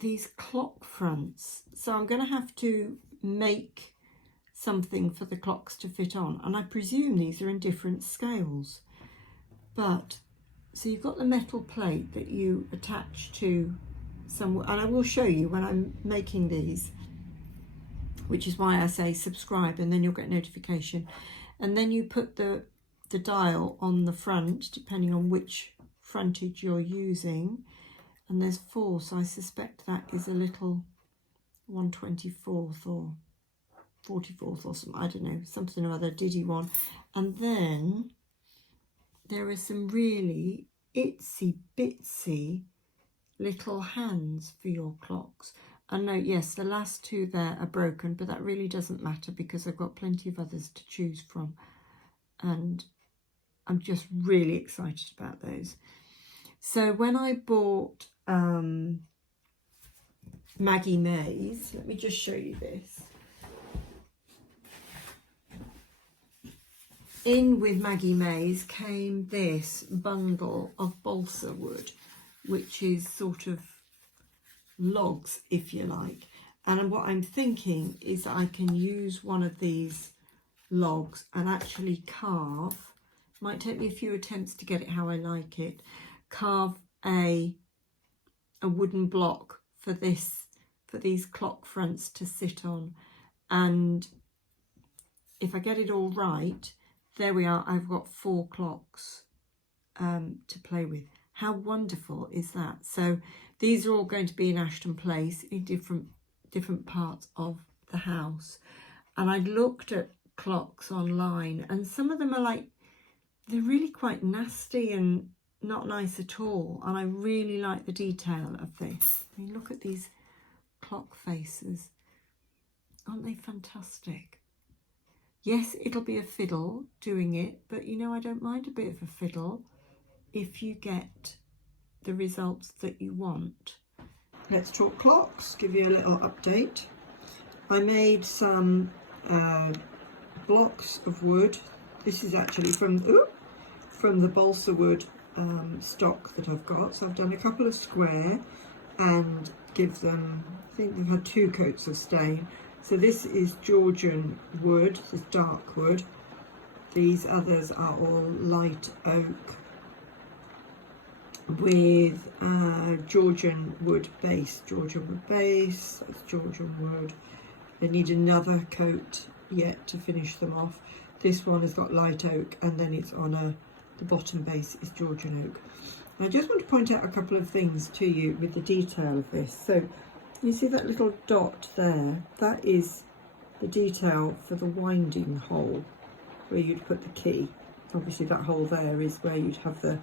these clock fronts. So I'm going to have to make something for the clocks to fit on, and I presume these are in different scales. But so you've got the metal plate that you attach to some, and I will show you when I'm making these, which is why I say subscribe, and then you'll get notification. And then you put the dial on the front, depending on which frontage you're using. And there's 4, so I suspect that is a little 1/24th or 44th or something, I don't know, something or other, diddy one. And then there are some really itsy bitsy little hands for your clocks. And note, yes, the last 2 there are broken, but that really doesn't matter because I've got plenty of others to choose from. And I'm just really excited about those. So when I bought Maggie May's, let me just show you this. In with Maggie May's came this bundle of balsa wood, which is sort of logs, if you like. And what I'm thinking is that I can use one of these logs and actually carve, might take me a few attempts to get it how I like it, carve a wooden block for these clock fronts to sit on. And if I get it all right, there we are, I've got 4 clocks to play with. How wonderful is that? So these are all going to be in Ashton Place in different parts of the house. And I looked at clocks online, and some of them are like, they're really quite nasty and not nice at all. And I really like the detail of this. I mean, look at these clock faces. Aren't they fantastic? Yes, it'll be a fiddle doing it, but you know, I don't mind a bit of a fiddle if you get the results that you want. Let's talk clocks, give you a little update. I made some blocks of wood. This is actually from the balsa wood stock that I've got. So I've done a couple of square and give them, I think they've had 2 coats of stain. So this is Georgian wood, this dark wood. These others are all light oak with Georgian wood base. Georgian wood base, that's Georgian wood. They need another coat yet to finish them off. This one has got light oak, and then it's on the bottom base is Georgian oak. And I just want to point out a couple of things to you with the detail of this. So you see that little dot there? That is the detail for the winding hole where you'd put the key. Obviously that hole there is where you'd have the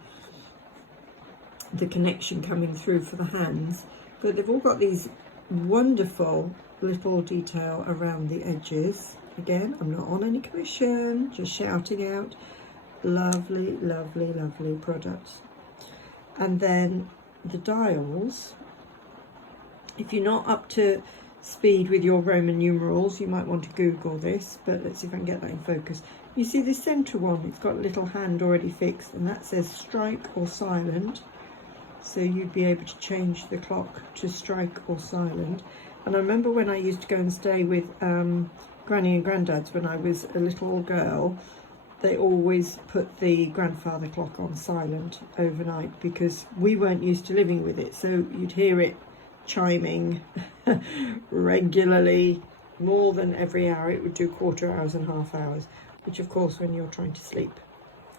connection coming through for the hands. But they've all got these wonderful little detail around the edges. Again, I'm not on any commission, just shouting out. Lovely, lovely, lovely products. And then the dials, if you're not up to speed with your Roman numerals, you might want to Google this, but let's see if I can get that in focus. You see the centre one, it's got a little hand already fixed, and that says strike or silent. So you'd be able to change the clock to strike or silent. And I remember when I used to go and stay with Granny and Grandad's when I was a little girl, they always put the grandfather clock on silent overnight because we weren't used to living with it. So you'd hear it chiming regularly, more than every hour. It would do quarter hours and half hours, which of course when you're trying to sleep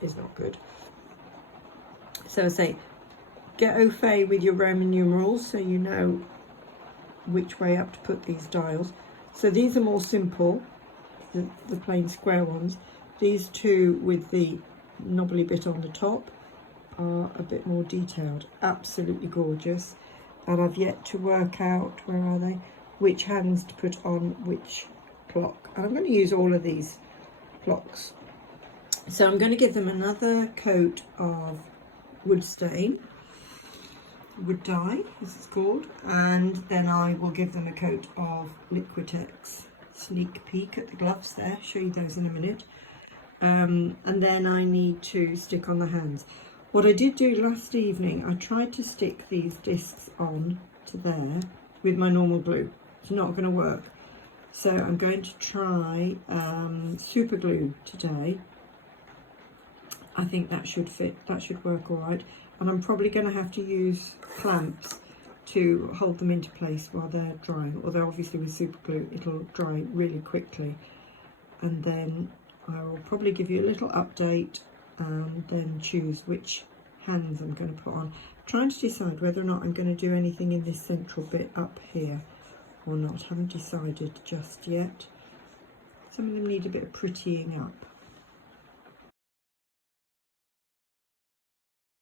is not good. So I say, get au fait with your Roman numerals so you know which way up to put these dials. So these are more simple, the plain square ones. These 2 with the knobbly bit on the top are a bit more detailed. Absolutely gorgeous. And I've yet to work out, where are they, which hands to put on which clock. And I'm going to use all of these clocks. So I'm going to give them another coat of wood stain, wood dye as it's called, and then I will give them a coat of Liquitex. Sneak peek at the gloves there, show you those in a minute. And then I need to stick on the hands. What I did do last evening, I tried to stick these discs on to there, with my normal glue. It's not going to work. So I'm going to try super glue today. I think that should fit, that should work all right. And I'm probably going to have to use clamps to hold them into place while they're drying. Although obviously with super glue it'll dry really quickly. And then I will probably give you a little update and then choose which hands I'm going to put on. I'm trying to decide whether or not I'm going to do anything in this central bit up here or not. Haven't decided just yet. Some of them need a bit of prettying up.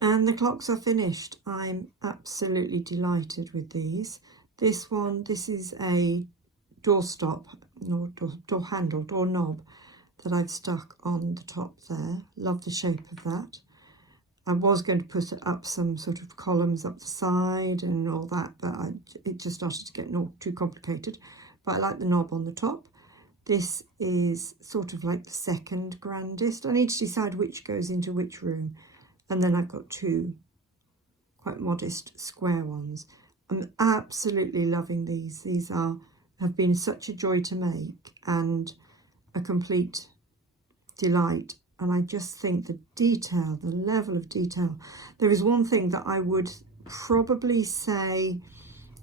And the clocks are finished. I'm absolutely delighted with these. This one, this is a doorstop, or door handle, door knob that I've stuck on the top there. Love the shape of that. I was going to put up some sort of columns up the side and all that, but it just started to get too complicated. But I like the knob on the top. This is sort of like the second grandest. I need to decide which goes into which room. And then I've got two quite modest square ones. I'm absolutely loving these. These have been such a joy to make and a complete delight. And I just think the detail, the level of detail. There is one thing that I would probably say,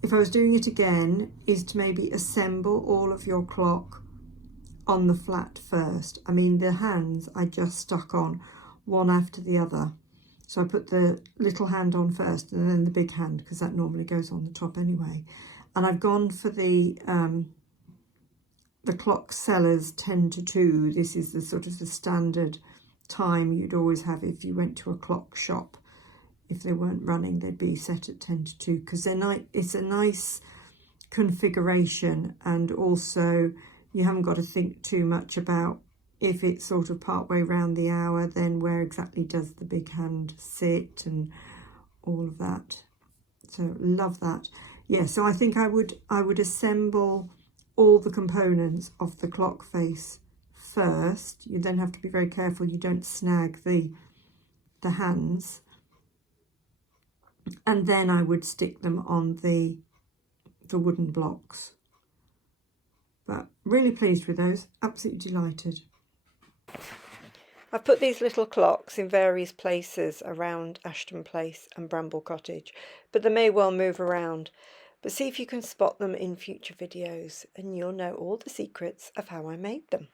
if I was doing it again, is to maybe assemble all of your clock on the flat first. I mean, the hands I just stuck on one after the other. So I put the little hand on first and then the big hand, because that normally goes on the top anyway. And I've gone for the clock sellers 10 to 2. This is the sort of the standard time you'd always have if you went to a clock shop. If they weren't running, they'd be set at 10 to 2, because it's a nice configuration, and also you haven't got to think too much about if it's sort of part way round the hour, then where exactly does the big hand sit and all of that. So love that. Yeah, so I think I would assemble all the components of the clock face first. You then have to be very careful you don't snag the hands. And then I would stick them on the wooden blocks. But really pleased with those, absolutely delighted. I've put these little clocks in various places around Ashton Place and Bramble Cottage, but they may well move around. But see if you can spot them in future videos and you'll know all the secrets of how I made them.